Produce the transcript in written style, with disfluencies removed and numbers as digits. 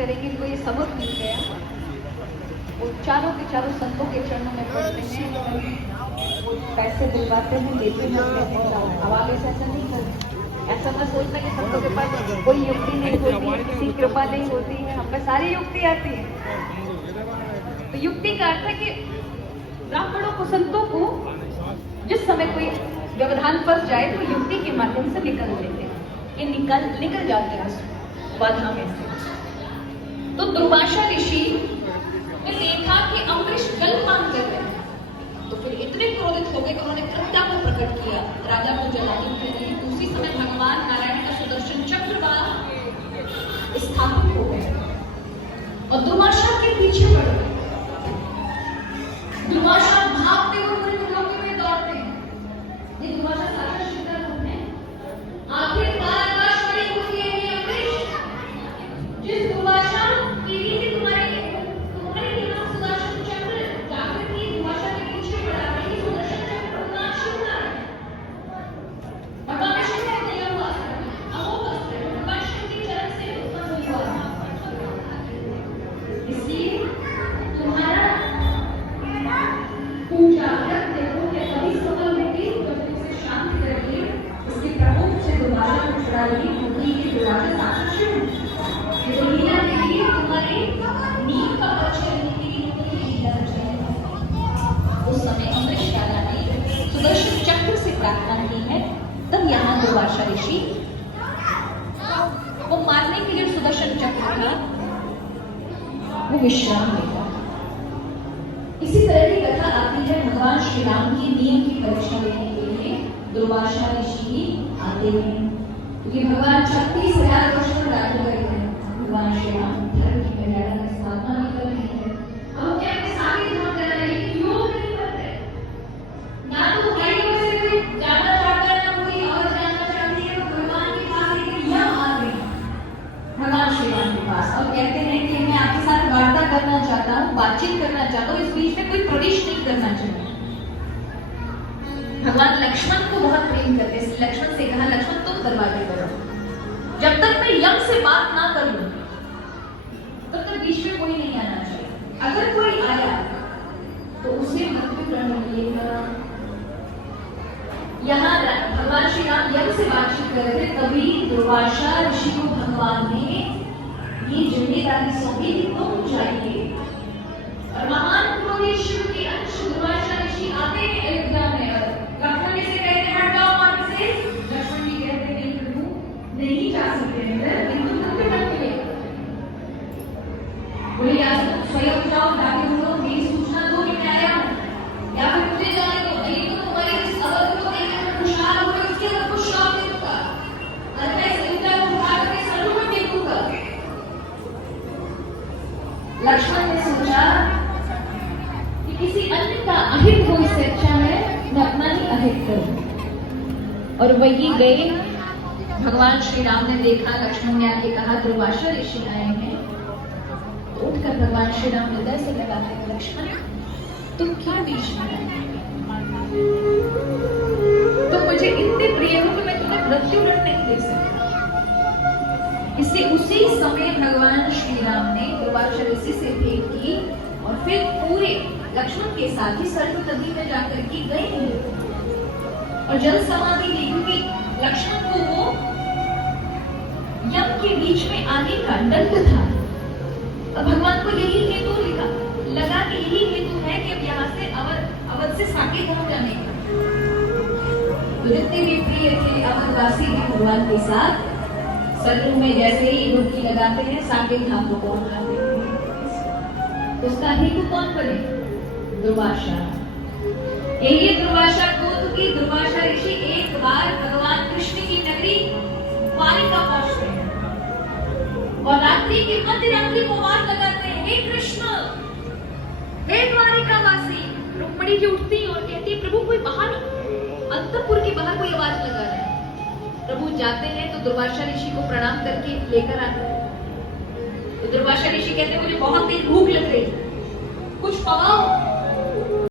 करेंगे, इनको ये सबक मिल गया। वो चारों के चारों संतों के चरणों में पड़ते हैं, वो पैसे दिलवाते हैं, देते हैं अपने हवाले से। ऐसा नहीं करते, ऐसा मत सोचना कि संतों के पास कोई युक्ति नहीं होती, किसी कृपा नहीं होती है। हम पे सारी युक्ति आती है। तो युक्ति का अर्थ है कि ब्राह्मणों को, संतों को जिस समय कोई व्यवधान फंस जाए तो युक्ति के माध्यम से निकल लेते हैं, ये निकल जाते हैं उस बाधा में से। तो दुर्वासा ऋषि ने देखा कि अम्बरीश जलपान कर रहे हैं, तो फिर इतने क्रोधित हो गए कि उन्होंने कृत्या को प्रकट किया राजा को जलाने के लिए। उसी समय भगवान नारायण का सुदर्शन चक्र स्थापित हो गए और दुर्वासा के पीछे पड़ गए। दुर्वासा भागते हुए पूरे त्रिलोकी में दौड़ते हैं। ये दुर्वासा साक्षात श्रीधर रूप है। आखिरकार आकाशवाणी होती है, ये अम्बरीश, जिस दुर्वासा की रीति तुम्हारे यहाँ सुदर्शन चक्र जाकर के दुर्वासा के पीछे पड़ा है, ये सुदर्शन चक्र भगवान शिव का है। भगवान शिव का दिया हुआ अमोघ अस्त्र है, भगवान शिव के चरण से उत्पन्न हुआ है। इसलिए तुम्हारा पूजा व्रत देखो कि कभी सफल होगी जब तुम इसे शांत करके इसके प्रकोप से दुर्वासा को छुड़ाएगी, क्योंकि ये दुर्वासा साक्षात शिव है। ये तो लीला के लिए तुम्हारे नींद का परिचय लेने के लिए तुम्हें लीला रचाई। उस समय अम्बरीश राजा ने सुदर्शन चक्र से प्रार्थना की है। तब यहाँ दुर्वासा ऋषि वो मारने के लिए सुदर्शन चक्र था, वो विश्राम लेगा। इसी तरह की कथा आती है भगवान श्री राम की नियम की परीक्षा लेने के लिए दुर्वासा ऋषि आते हैं, क्योंकि भगवान 36,000 वर्ष तक राज्य करते हैं। भगवान श्री राम धर्म की मर्यादा की स्थापना नहीं कर रहे हैं। हम क्या अपने सारे धाम कर रहे हैं, योग नहीं करते, ना तो भाइयों से कोई जानना चाहता है, ना कोई और जानना चाहती है। तो भगवान के पास एक यम आ गए भगवान श्री राम के पास और कहते हैं कि मैं आपके साथ वार्ता करना चाहता हूँ, बातचीत करना चाहता हूँ, इस बीच में कोई प्रवेश नहीं करना चाहिए। भगवान लक्ष्मण को बहुत प्रेम करते हैं, लक्ष्मण से कहा, लक्ष्मण तुम दरवाजे करो, जब तक मैं यम से बात ना कर लूं तब तक बीच में कोई नहीं आना चाहिए। अगर कोई आया तो उसे मृत्युदंड मिलेगा। यहाँ भगवान श्री राम यम से बातचीत कर रहे थे, तभी दुर्वासा ऋषि को भगवान ने ये जिम्मेदारी सौंपी कि तुम जाइए और महान क्रोधी शिव के अंश दुर्वासा ऋषि आते हैं अयोध्या में और लक्ष्मण से कहते हैं हट जाओ मार्ग से। लक्ष्मण जी कहते हैं नहीं प्रभु, नहीं जा सकते हैं, बिल्कुल मृत्युदंड मिलेगा। बोले या स्वयं जाओ, जाके बोलो मेरी सूचना दो कि मैं आया हूँ, या फिर मुझे जाने दो, नहीं तो तुम्हारे इस अवध को देखकर मैं खुशहाल हो गई, उसके बाद कुछ श्राप दे दूंगा और मैं इस विद्या को उठा करके सड़कों में फेंकूंगा। लक्ष्मण ने सोचा कि किसी अन्य का अहित हो, इससे अच्छा है मैं अपना ही अहित करूं। और वही गए। भगवान श्री राम ने देखा, लक्ष्मण ने आके कहा दुर्वासा ऋषि आए हैं, तो उठकर भगवान श्री राम हृदय से लगाते हैं, लक्ष्मण तुम क्यों बीच में आए? तो मुझे इतने प्रिय हो कि मैं तुम्हें मृत्युदंड नहीं दे सकता। इससे उसी समय भगवान श्री राम ने दुर्वासा ऋषि से भेंट की और फिर पूरे लक्ष्मण के साथ ही सरयू नदी में जाकर के गए और जल समाधि ली, क्योंकि लक्ष्मण को वो यम के बीच में आने का दंड था। और भगवान को यही हेतु लगा कि यही हेतु है कि अब यहाँ से अवध से साकेत धाम जाने का। तो जितने भी प्रिय थे अवधवासी भी भगवान के साथ सरयू में जैसे ही डुबकी लगाते हैं, साकेत धाम को पहुंच जाते हैं। उसका हेतु कौन बने? दुर्वासा। यही दुर्वासा गोत्र की दुर्वासा ऋषि एक बार भगवान कृष्ण की नगरी द्वारिका पहुंचते हैं और रात्रि की मध्य रात्रि को आवाज लगाते हैं, हे कृष्ण, हे द्वारिकावासी। रुक्मिणी जी उठती और कहती है, प्रभु कोई बाहर अंतपुर के बाहर कोई आवाज लगा रहा है। प्रभु जाते हैं तो दुर्वासा ऋषि को प्रणाम करके लेकर आते हैं। तो दुर्वासा ऋषि कहते हैं मुझे बहुत तेज भूख लग रही, कुछ पकाओ।